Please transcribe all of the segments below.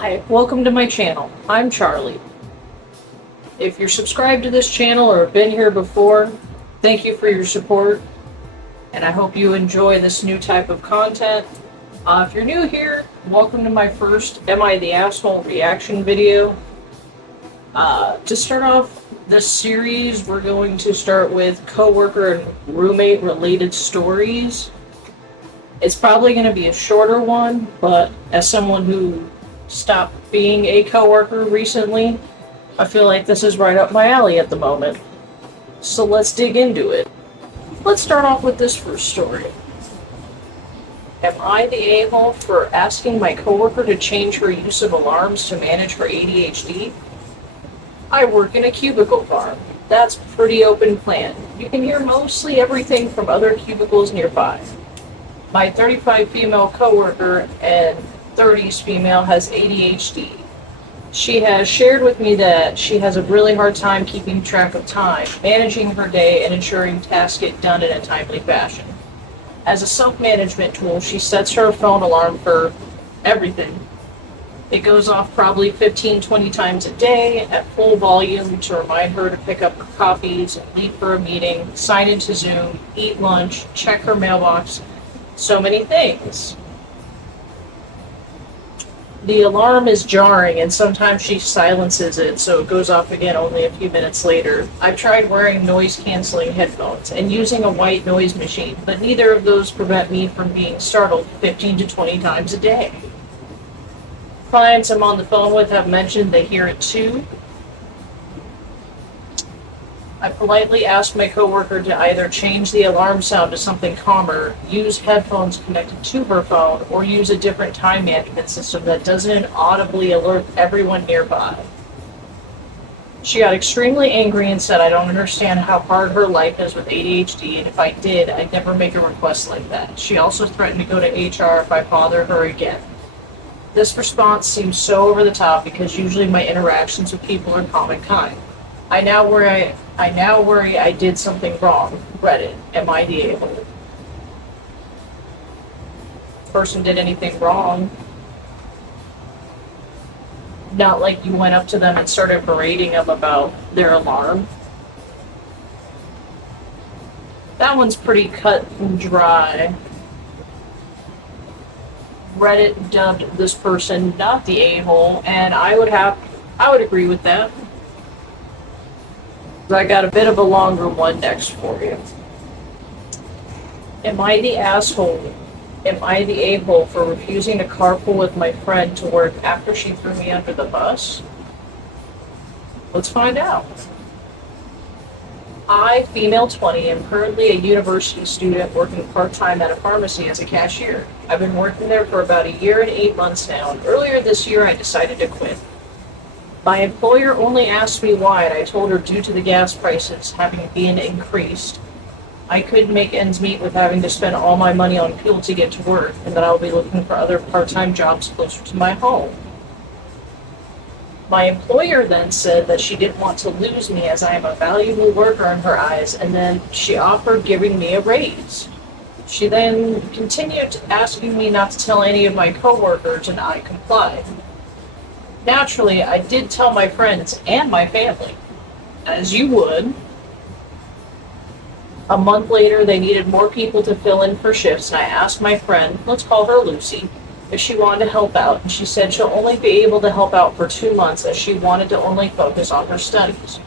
Hi, welcome to my channel. I'm Charlie. If you're subscribed to this channel or have been here before, thank you for your support, and I hope you enjoy this new type of content. If you're new here, welcome to my first Am I the Asshole reaction video. To start off this series, we're going to start with coworker and roommate related stories. It's probably going to be a shorter one, but as someone who stopped being a coworker recently, I feel like this is right up my alley at the moment. So let's dig into it. Let's start off with this first story. Am I the a-hole for asking my coworker to change her use of alarms to manage her ADHD? I work in a cubicle farm. That's pretty open plan. You can hear mostly everything from other cubicles nearby. My 35 female coworker and 30s female has ADHD. She has shared with me that she has a really hard time keeping track of time, managing her day, and ensuring tasks get done in a timely fashion. As a self-management tool, she sets her phone alarm for everything. It goes off probably 15-20 times a day at full volume to remind her to pick up her copies, leave for a meeting, sign into Zoom, eat lunch, check her mailbox, so many things. The alarm is jarring and sometimes she silences it so it goes off again only a few minutes later. I've tried wearing noise-canceling headphones and using a white noise machine, but neither of those prevent me from being startled 15 to 20 times a day. Clients I'm on the phone with have mentioned they hear it too. I politely asked my coworker to either change the alarm sound to something calmer, use headphones connected to her phone, or use a different time management system that doesn't audibly alert everyone nearby. She got extremely angry and said I don't understand how hard her life is with ADHD, and if I did, I'd never make a request like that. She also threatened to go to HR if I bother her again. This response seems so over the top because usually my interactions with people are calm and kind. I now worry I did something wrong. Reddit. Am I the a-hole? Person did anything wrong. Not like you went up to them and started berating them about their alarm. That one's pretty cut and dry. Reddit dubbed this person not the a-hole, and I would agree with that. I got a bit of a longer one next for you. Am I the asshole? Am I the a-hole for refusing to carpool with my friend to work after she threw me under the bus? Let's find out. I, female 20, am currently a university student working part-time at a pharmacy as a cashier. I've been working there for about a year and 8 months now, and earlier this year I decided to quit. My employer only asked me why, and I told her due to the gas prices having been increased, I couldn't make ends meet with having to spend all my money on fuel to get to work, and that I'll be looking for other part-time jobs closer to my home. My employer then said that she didn't want to lose me as I am a valuable worker in her eyes, and then she offered giving me a raise. She then continued asking me not to tell any of my coworkers, and I complied. Naturally, I did tell my friends and my family, as you would. A month later, they needed more people to fill in for shifts, and I asked my friend, let's call her Lucy, if she wanted to help out, and she said she'll only be able to help out for 2 months as she wanted to only focus on her studies.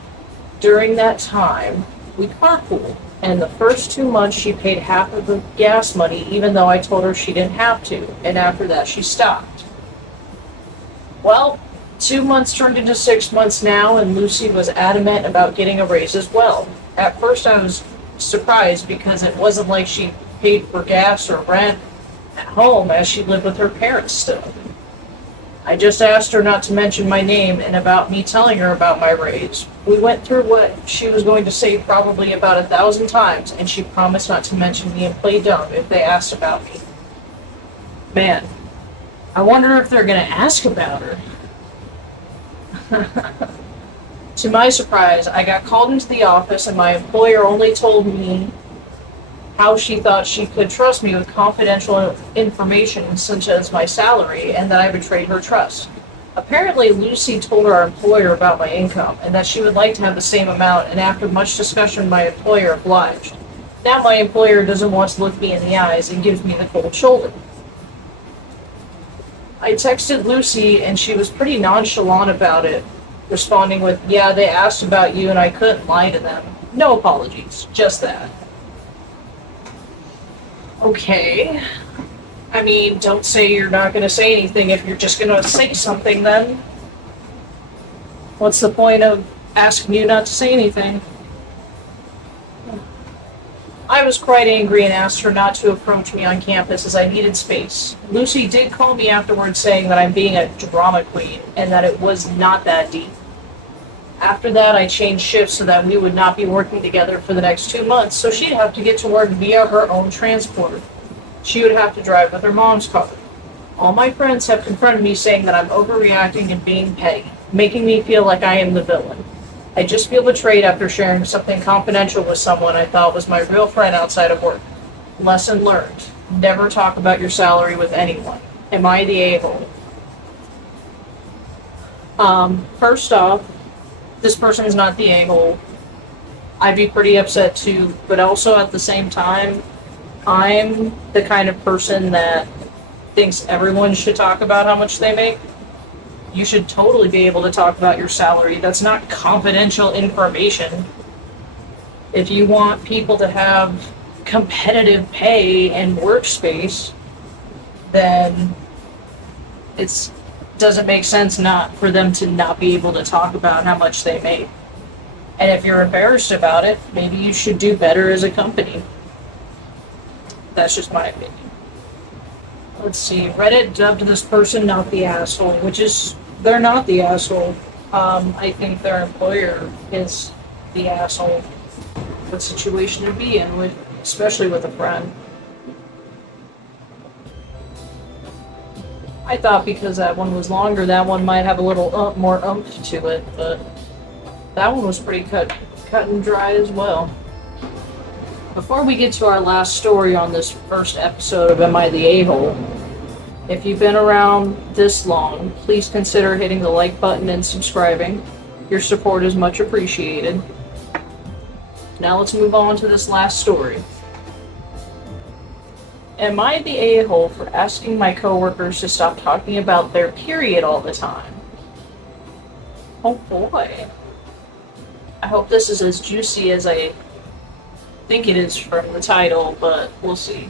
During that time, we carpooled, and the first 2 months she paid half of the gas money even though I told her she didn't have to, and after that she stopped. Well, 2 months turned into 6 months now, and Lucy was adamant about getting a raise as well. At first I was surprised because it wasn't like she paid for gas or rent at home as she lived with her parents still. I just asked her not to mention my name and about me telling her about my raise. We went through what she was going to say probably about 1,000 times, and she promised not to mention me and play dumb if they asked about me. Man, I wonder if they're going to ask about her. To my surprise, I got called into the office and my employer only told me how she thought she could trust me with confidential information such as my salary and that I betrayed her trust. Apparently, Lucy told our employer about my income and that she would like to have the same amount, and after much discussion, my employer obliged. Now my employer doesn't want to look me in the eyes and gives me the cold shoulder. I texted Lucy and she was pretty nonchalant about it, responding with, "Yeah, they asked about you and I couldn't lie to them. No apologies, just that." Okay. I mean, don't say you're not going to say anything if you're just going to say something then. What's the point of asking you not to say anything? I was quite angry and asked her not to approach me on campus as I needed space. Lucy did call me afterwards saying that I'm being a drama queen and that it was not that deep. After that, I changed shifts so that we would not be working together for the next 2 months, so she'd have to get to work via her own transport. She would have to drive with her mom's car. All my friends have confronted me saying that I'm overreacting and being petty, making me feel like I am the villain. I just feel betrayed after sharing something confidential with someone I thought was my real friend outside of work. Lesson learned. Never talk about your salary with anyone. Am I the a-hole? First off, this person is not the a-hole. I'd be pretty upset too, but also at the same time, I'm the kind of person that thinks everyone should talk about how much they make. You should totally be able to talk about your salary. That's not confidential information. If you want people to have competitive pay and workspace, then it doesn't make sense not for them to not be able to talk about how much they make. And if you're embarrassed about it, maybe you should do better as a company. That's just my opinion. Let's see. Reddit dubbed this person not the asshole, which is, they're not the asshole. I think their employer is the asshole. What situation to be in, with, especially with a friend. I thought because that one was longer, that one might have a little more oomph to it, but that one was pretty cut and dry as well. Before we get to our last story on this first episode of Am I the A-Hole, if you've been around this long, please consider hitting the like button and subscribing. Your support is much appreciated. Now let's move on to this last story. Am I the a-hole for asking my coworkers to stop talking about their period all the time? Oh boy. I hope this is as juicy as I think it is from the title, but we'll see.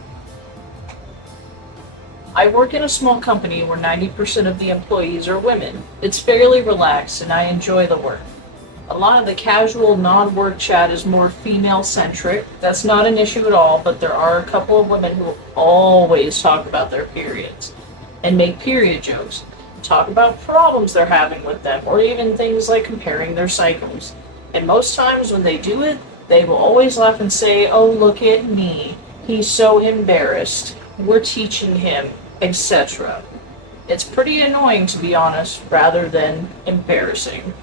I work in a small company where 90% of the employees are women. It's fairly relaxed and I enjoy the work. A lot of the casual, non-work chat is more female-centric. That's not an issue at all, but there are a couple of women who always talk about their periods and make period jokes, talk about problems they're having with them, or even things like comparing their cycles. And most times when they do it, they will always laugh and say, "Oh, look at me. He's so embarrassed. We're teaching him," etc. It's pretty annoying, to be honest, rather than embarrassing.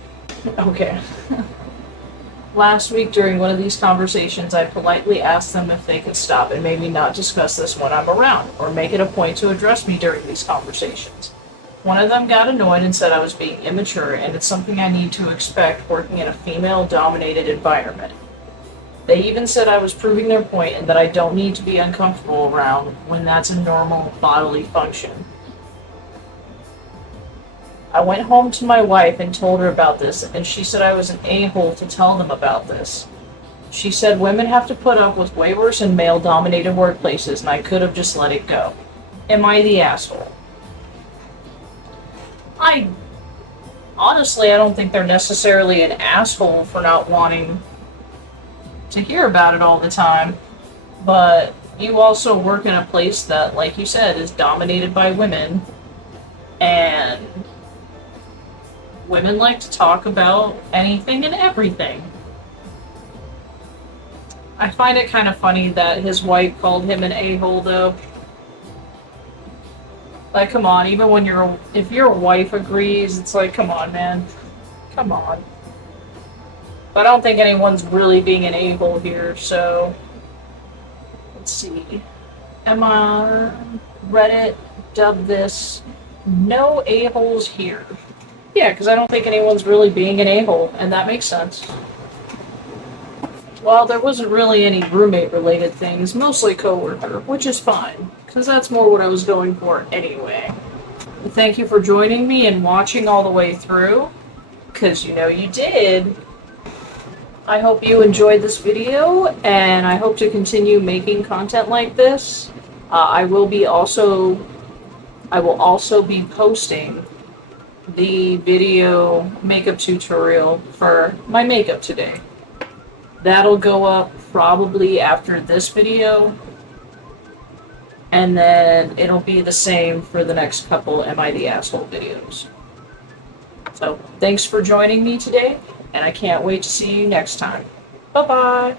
Okay. Last week during one of these conversations, I politely asked them if they could stop and maybe not discuss this when I'm around, or make it a point to address me during these conversations. One of them got annoyed and said I was being immature, and it's something I need to expect working in a female-dominated environment. They even said I was proving their point and that I don't need to be uncomfortable around when that's a normal bodily function. I went home to my wife and told her about this, and she said I was an a-hole to tell them about this. She said women have to put up with way worse in male-dominated workplaces, and I could have just let it go. Am I the asshole? Honestly, I don't think they're necessarily an asshole for not wanting to hear about it all the time, but you also work in a place that, like you said, is dominated by women, and women like to talk about anything and everything. I find it kind of funny that his wife called him an a-hole, though. Like, come on, even when if your wife agrees, it's like, come on, man. Come on. But I don't think anyone's really being an a-hole here, so let's see. Reddit dubbed this No a-holes here. Yeah, because I don't think anyone's really being an a-hole, and that makes sense. Well, there wasn't really any roommate-related things, mostly coworker, which is fine, because that's more what I was going for anyway. Thank you for joining me and watching all the way through, because you know you did. I hope you enjoyed this video, and I hope to continue making content like this. I will also be posting the video makeup tutorial for my makeup today. That'll go up probably after this video, and then it'll be the same for the next couple Am I the Asshole videos. So, thanks for joining me today, and I can't wait to see you next time. Bye-bye!